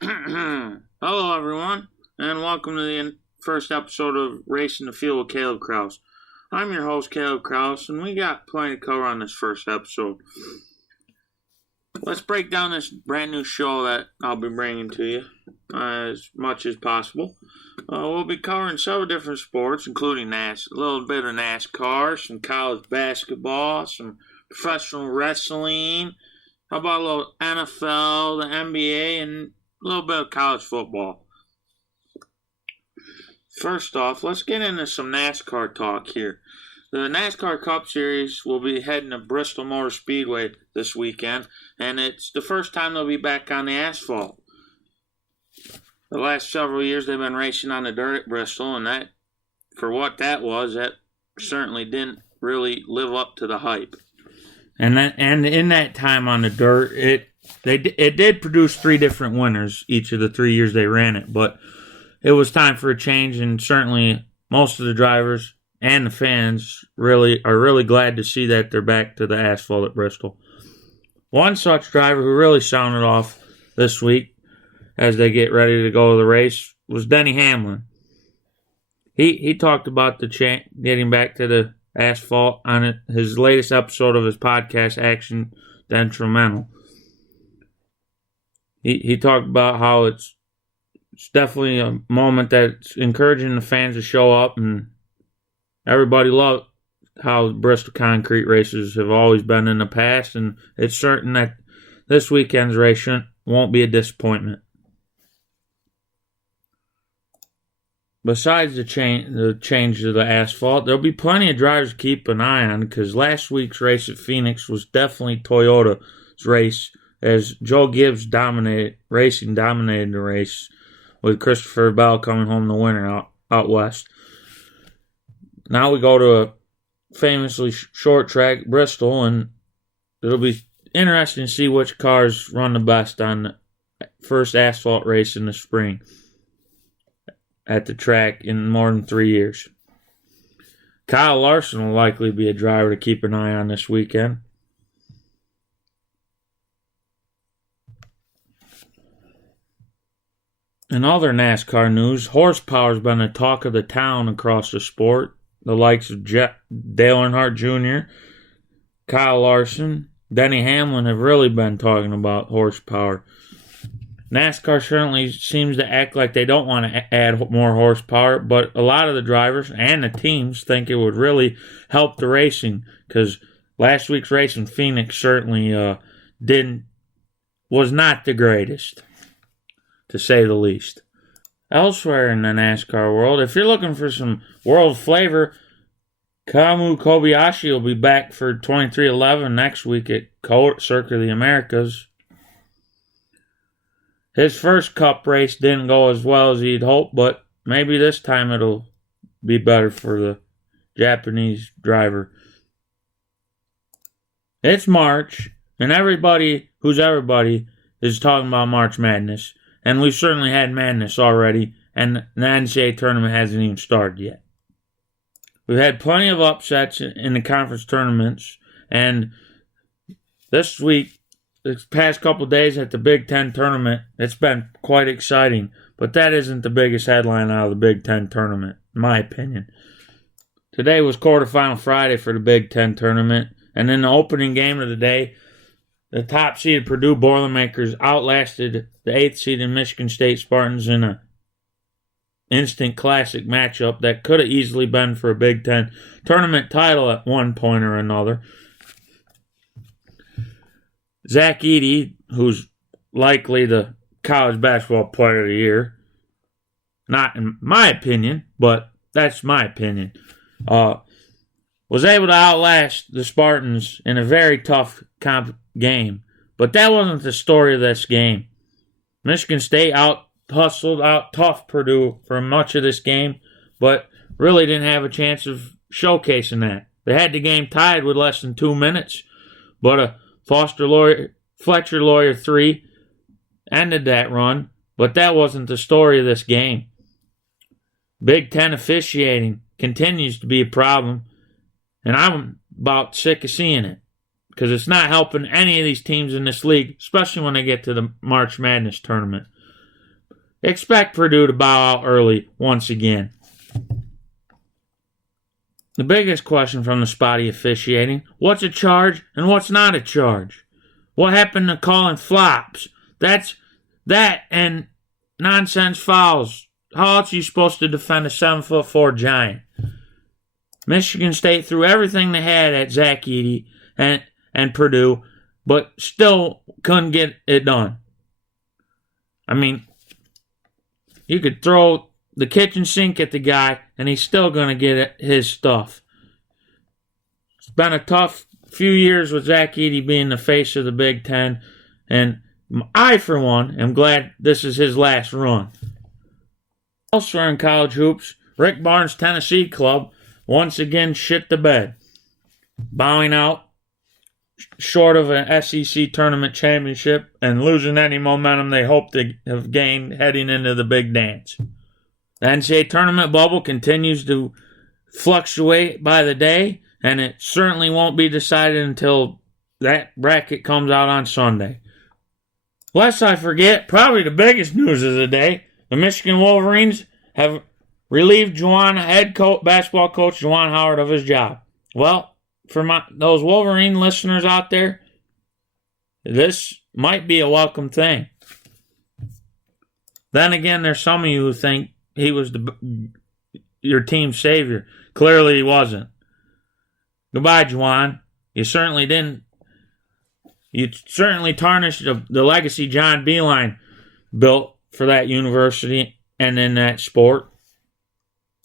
Hello, everyone, and welcome to the first episode of Racing the Field with Kaleb Kraus. I'm your host, Kaleb Kraus, and we got plenty to cover on this first episode. Let's break down this brand new show that I'll be bringing to you as much as possible. We'll be covering several different sports, including a little bit of NASCAR, some college basketball, some professional wrestling. How about a little NFL, the NBA, and a little bit of college football. First off, let's get into some NASCAR talk here. The NASCAR Cup Series will be heading to Bristol Motor Speedway this weekend, and it's the first time they'll be back on the asphalt. The last several years they've been racing on the dirt at Bristol, and that, for what that was, that certainly didn't really live up to the hype. And in that time on the dirt, it did produce 3 different winners each of the 3 years they ran it, but it was time for a change, and certainly most of the drivers and the fans are really glad to see that they're back to the asphalt at Bristol. One such driver who really sounded off this week as they get ready to go to the race was Denny Hamlin. He talked about getting back to the asphalt on his latest episode of his podcast, Action Detrimental. He talked about how it's definitely a moment that's encouraging the fans to show up, and everybody loved how Bristol concrete races have always been in the past, and it's certain that this weekend's race won't be a disappointment. Besides the change to the asphalt, there'll be plenty of drivers to keep an eye on, because last week's race at Phoenix was definitely Toyota's race, as Joe Gibbs dominated the race, with Christopher Bell coming home the winner out west. Now we go to a famously short track, Bristol, and it'll be interesting to see which cars run the best on the first asphalt race in the spring at the track in more than 3 years. Kyle Larson will likely be a driver to keep an eye on this weekend. In other NASCAR news, horsepower's been the talk of the town across the sport. The likes of Dale Earnhardt Jr., Kyle Larson, Denny Hamlin have really been talking about horsepower. NASCAR certainly seems to act like they don't want to add more horsepower, but a lot of the drivers and the teams think it would really help the racing, because last week's race in Phoenix certainly was not the greatest, to say the least. Elsewhere in the NASCAR world, if you're looking for some world flavor, Kamui Kobayashi will be back for 2311 next week at Circuit of the Americas. His first Cup race didn't go as well as he'd hoped, but maybe this time it'll be better for the Japanese driver. It's March, and everybody is talking about March Madness, and we've certainly had madness already, and the NCAA tournament hasn't even started yet. We've had plenty of upsets in the conference tournaments, and this week, the past couple of days at the Big Ten tournament, it's been quite exciting. But that isn't the biggest headline out of the Big Ten tournament, in my opinion. Today was quarterfinal Friday for the Big Ten tournament. And in the opening game of the day, the top-seeded Purdue Boilermakers outlasted the 8th-seeded Michigan State Spartans in an instant classic matchup that could have easily been for a Big Ten tournament title at one point or another. Zach Edey, who's likely the college basketball player of the year, not in my opinion, but that's my opinion, was able to outlast the Spartans in a very tough game. But that wasn't the story of this game. Michigan State out-hustled, out-toughed Purdue for much of this game, but really didn't have a chance of showcasing that. They had the game tied with less than 2 minutes, but a Fletcher Lawyer 3 ended that run, but that wasn't the story of this game. Big Ten officiating continues to be a problem, and I'm about sick of seeing it, because it's not helping any of these teams in this league, especially when they get to the March Madness tournament. expect Purdue to bow out early once again. The biggest question from the spotty officiating, what's a charge and what's not a charge? What happened to calling flops? That and nonsense fouls. How else are you supposed to defend a 7'4" giant? Michigan State threw everything they had at Zach Edey and Purdue, but still couldn't get it done. I mean, you could throw the kitchen sink at the guy, and he's still going to get his stuff. It's been a tough few years with Zach Edey being the face of the Big Ten, and I, for one, am glad this is his last run. Elsewhere in college hoops, Rick Barnes' Tennessee club once again shit the bed, bowing out short of an SEC tournament championship and losing any momentum they hope to have gained heading into the big dance. The NCAA tournament bubble continues to fluctuate by the day, and it certainly won't be decided until that bracket comes out on Sunday. Lest I forget, probably the biggest news of the day, the Michigan Wolverines have relieved basketball coach Juwan Howard of his job. Well, for those Wolverine listeners out there, this might be a welcome thing. Then again, there's some of you who think he was your team's savior. Clearly he wasn't. Goodbye, Juwan. You certainly didn't. You certainly tarnished the legacy John Beilein built for that university and in that sport.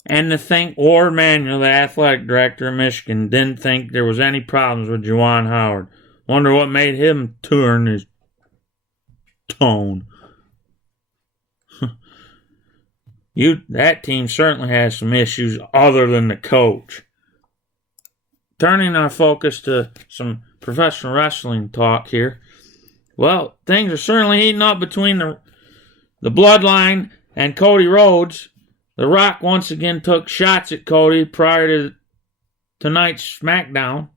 And to think Ward Manuel, the athletic director of Michigan, didn't think there was any problems with Juwan Howard. Wonder what made him turn his tone. That team certainly has some issues other than the coach. Turning our focus to some professional wrestling talk here. Well, things are certainly heating up between the Bloodline and Cody Rhodes. The Rock once again took shots at Cody prior to tonight's SmackDown,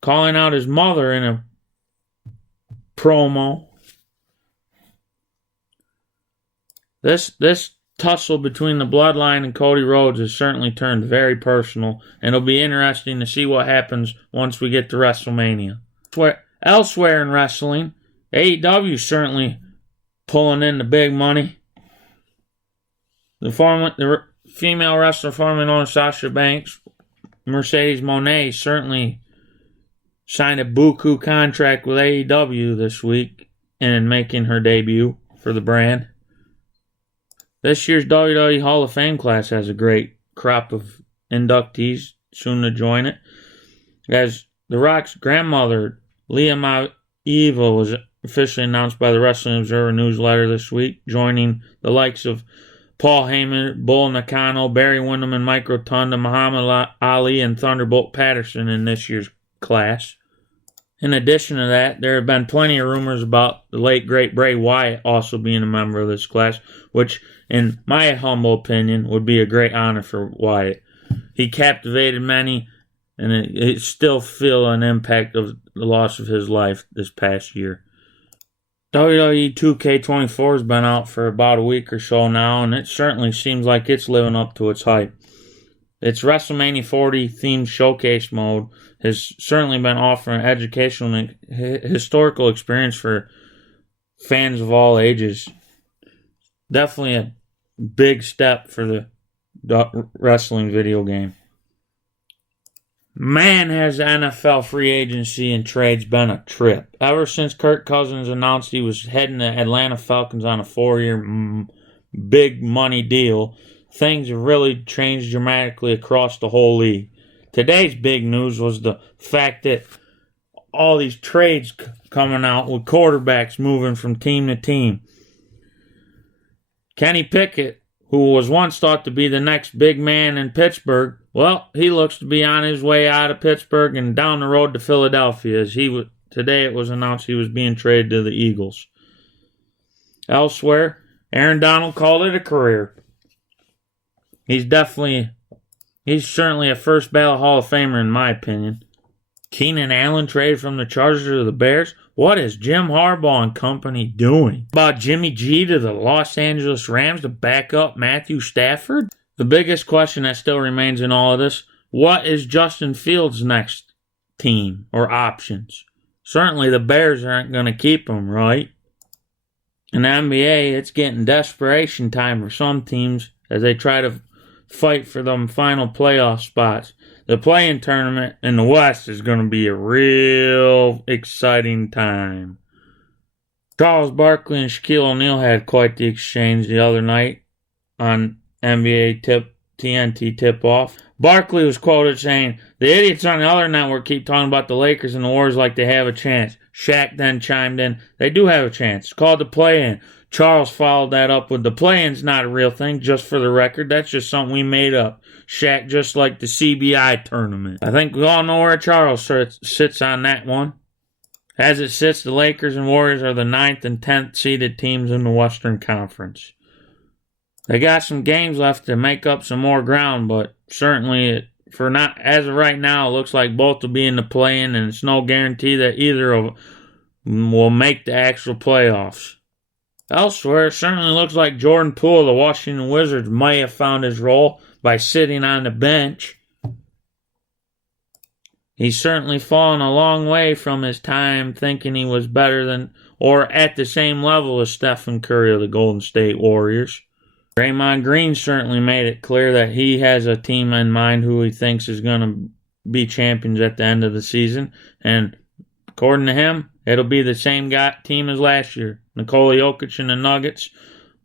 calling out his mother in a promo. This tussle between the Bloodline and Cody Rhodes has certainly turned very personal, and it'll be interesting to see what happens once we get to WrestleMania. Elsewhere in wrestling, AEW certainly pulling in the big money. The female wrestler formerly known as Sasha Banks, Mercedes Moné, certainly signed a buku contract with AEW this week and making her debut for the brand. This year's WWE Hall of Fame class has a great crop of inductees soon to join it, as The Rock's grandmother, Leah Maiva, was officially announced by the Wrestling Observer newsletter this week, joining the likes of Paul Heyman, Bull Nakano, Barry Windham, and Mike Rotunda, Muhammad Ali, and Thunderbolt Patterson in this year's class. In addition to that, there have been plenty of rumors about the late, great Bray Wyatt also being a member of this class, which, in my humble opinion, would be a great honor for Wyatt. He captivated many, and it still feel an impact of the loss of his life this past year. WWE 2K24 has been out for about a week or so now, and it certainly seems like it's living up to its hype. Its WrestleMania 40 themed showcase mode has certainly been offering educational and historical experience for fans of all ages. Definitely a big step for the wrestling video game. Man, has the NFL free agency and trades been a trip. Ever since Kirk Cousins announced he was heading to Atlanta Falcons on a 4-year big money deal, things have really changed dramatically across the whole league. Today's big news was the fact that all these trades coming out with quarterbacks moving from team to team. Kenny Pickett, who was once thought to be the next big man in Pittsburgh, well, he looks to be on his way out of Pittsburgh and down the road to Philadelphia, as today it was announced he was being traded to the Eagles. Elsewhere, Aaron Donald called it a career. He's certainly a first ballot Hall of Famer in my opinion. Keenan Allen traded from the Chargers to the Bears. What is Jim Harbaugh and company doing? About Jimmy G to the Los Angeles Rams to back up Matthew Stafford? The biggest question that still remains in all of this, what is Justin Fields' next team or options? Certainly the Bears aren't going to keep him, right? In the NBA, it's getting desperation time for some teams as they try to fight for them final playoff spots. The play-in tournament in the West is going to be a real exciting time. Charles Barkley and Shaquille O'Neal had quite the exchange the other night on NBA TNT tip-off. Barkley was quoted saying, "The idiots on the other network keep talking about the Lakers and the Warriors like they have a chance." Shaq then chimed in, "They do have a chance. It's called the play-in." Charles followed that up with, "The play-in's not a real thing, just for the record. That's just something we made up." Shaq, just like the CBI tournament. I think we all know where Charles sits on that one. As it sits, the Lakers and Warriors are the 9th and 10th seeded teams in the Western Conference. They got some games left to make up some more ground, but certainly as of right now, it looks like both will be in the play-in, and it's no guarantee that either of them will make the actual playoffs. Elsewhere, it certainly looks like Jordan Poole of the Washington Wizards may have found his role by sitting on the bench. He's certainly fallen a long way from his time thinking he was better than or at the same level as Stephen Curry of the Golden State Warriors. Draymond Green certainly made it clear that he has a team in mind who he thinks is going to be champions at the end of the season. And according to him, it'll be the same team as last year. Nikola Jokic and the Nuggets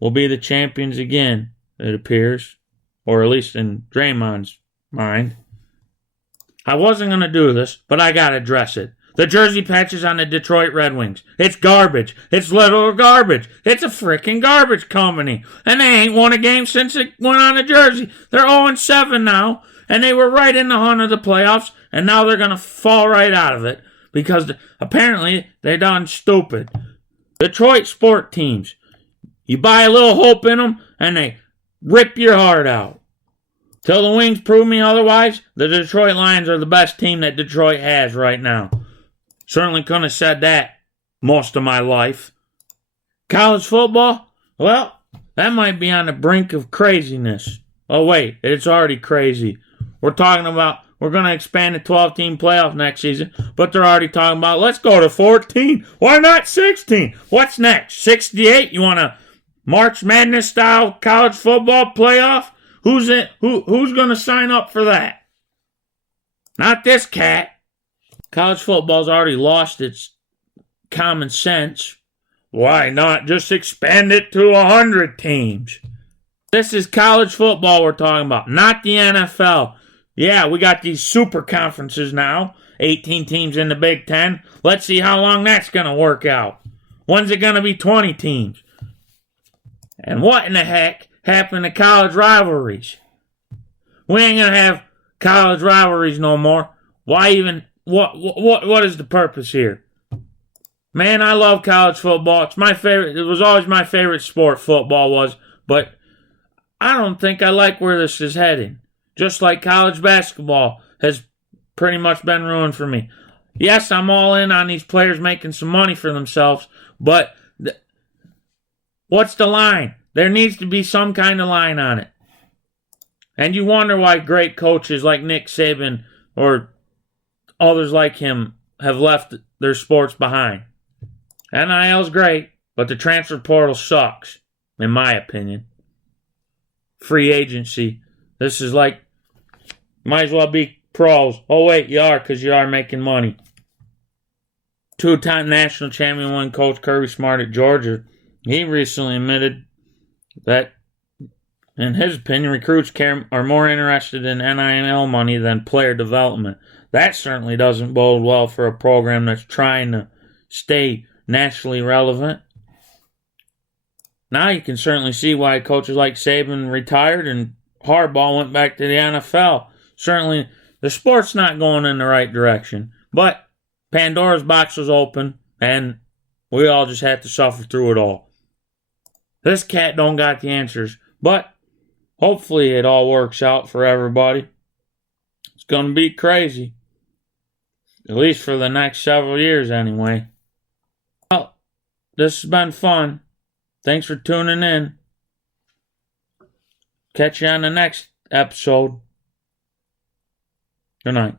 will be the champions again, it appears. Or at least in Draymond's mind. I wasn't going to do this, but I got to address it. The jersey patches on the Detroit Red Wings. It's garbage. It's literal garbage. It's a freaking garbage company. And they ain't won a game since it went on the jersey. They're 0-7 now. And they were right in the hunt of the playoffs. And now they're going to fall right out of it. Because apparently they done stupid. Detroit sport teams. You buy a little hope in them and they rip your heart out. Till the Wings prove me otherwise, the Detroit Lions are the best team that Detroit has right now. Certainly couldn't have said that most of my life. College football? Well, that might be on the brink of craziness. Oh wait, it's already crazy. We're talking about we're going to expand the 12-team playoff next season, but they're already talking about let's go to 14. Why not 16? What's next? 68? You want a March Madness style college football playoff? Who's going to sign up for that? Not this cat. College football's already lost its common sense. Why not just expand it to 100 teams? This is college football we're talking about, not the NFL. Yeah, we got these super conferences now. 18 teams in the Big Ten. Let's see how long that's going to work out. When's it going to be 20 teams? And what in the heck happened to college rivalries? We ain't going to have college rivalries no more. Why even... What is the purpose here? Man, I love college football. It's my favorite. It was always my favorite sport, football was. But I don't think I like where this is heading. Just like college basketball has pretty much been ruined for me. Yes, I'm all in on these players making some money for themselves. But what's the line? There needs to be some kind of line on it. And you wonder why great coaches like Nick Saban or others like him have left their sports behind. NIL's great, but the transfer portal sucks, in my opinion. Free agency. This is like, might as well be pros. Oh wait, you are, because you are making money. Two-time national champion one coach Kirby Smart at Georgia, he recently admitted that, in his opinion, recruits are more interested in NIL money than player development. That certainly doesn't bode well for a program that's trying to stay nationally relevant. Now you can certainly see why coaches like Saban retired and Harbaugh went back to the NFL. Certainly, the sport's not going in the right direction. But Pandora's box was open, and we all just had to suffer through it all. This cat don't got the answers, but hopefully it all works out for everybody. It's going to be crazy. At least for the next several years, anyway. Well, this has been fun. Thanks for tuning in. Catch you on the next episode. Good night.